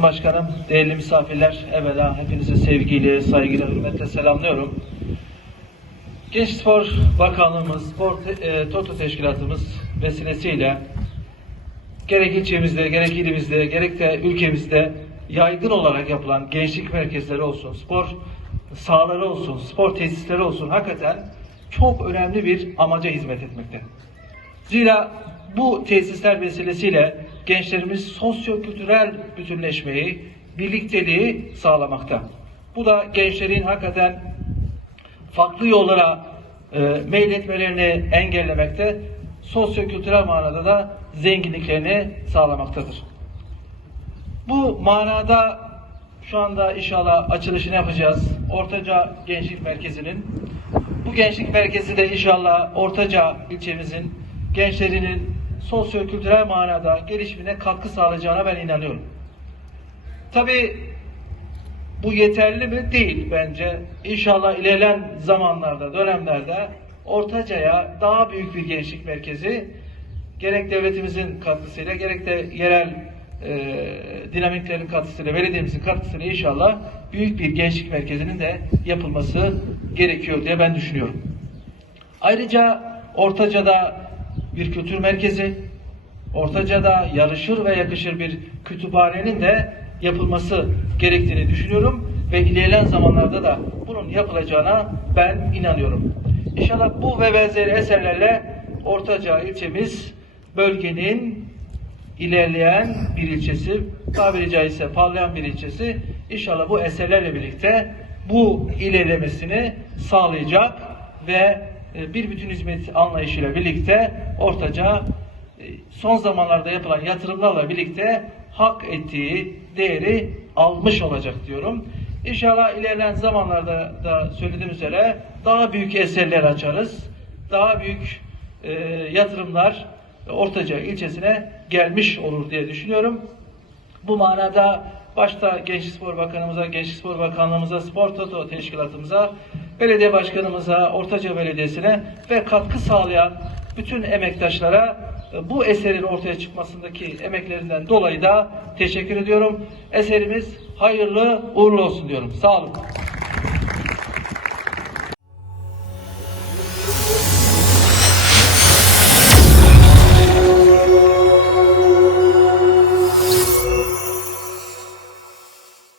Sayın Başkanım, değerli misafirler, evvela hepinizi sevgiyle, saygıyla, hürmetle selamlıyorum. Genç Spor Bakanlığımız, Spor e, Toto Teşkilatımız vesilesiyle gerek ilçemizde, gerek ilimizde, gerek de ülkemizde yaygın olarak yapılan gençlik merkezleri olsun, spor sahaları olsun, spor tesisleri olsun hakikaten çok önemli bir amaca hizmet etmekte. Zira bu tesisler vesilesiyle gençlerimiz sosyo-kültürel bütünleşmeyi, birlikteliği sağlamakta. Bu da gençlerin hakikaten farklı yollara e, meyletmelerini engellemekte, sosyo-kültürel manada da zenginliklerini sağlamaktadır. Bu manada şu anda inşallah açılışını yapacağız. Ortaca Gençlik Merkezi'nin. Bu gençlik merkezi de inşallah Ortaca ilçemizin gençlerinin sosyo-kültürel manada gelişimine katkı sağlayacağına ben inanıyorum. Tabii bu yeterli mi? Değil bence. İnşallah ilerleyen zamanlarda, dönemlerde Ortaca'ya daha büyük bir gençlik merkezi gerek devletimizin katkısıyla gerek de yerel e, dinamiklerin katkısıyla, belediyemizin katkısıyla inşallah büyük bir gençlik merkezinin de yapılması gerekiyor diye ben düşünüyorum. Ayrıca Ortaca'da bir kültür merkezi, Ortaca'da yarışır ve yakışır bir kütüphanenin de yapılması gerektiğini düşünüyorum ve ilerleyen zamanlarda da bunun yapılacağına ben inanıyorum. İnşallah bu ve benzeri eserlerle Ortaca ilçemiz bölgenin ilerleyen bir ilçesi, tabiri caizse parlayan bir ilçesi inşallah bu eserlerle birlikte bu ilerlemesini sağlayacak ve bir bütün hizmet anlayışıyla birlikte Ortaca e, son zamanlarda yapılan yatırımlarla birlikte hak ettiği değeri almış olacak diyorum. İnşallah ilerleyen zamanlarda da söylediğim üzere daha büyük eserler açarız. Daha büyük e, yatırımlar Ortaca ilçesine gelmiş olur diye düşünüyorum. Bu manada başta Gençlik Spor Bakanımıza, Gençlik Spor Bakanlığımıza, Spor Toto Teşkilatımıza, Belediye Başkanımıza, Ortaca Belediyesi'ne ve katkı sağlayan bütün emektaşlara e, bu eserin ortaya çıkmasındaki emeklerinden dolayı da teşekkür ediyorum. Eserimiz hayırlı uğurlu olsun diyorum. Sağ olun.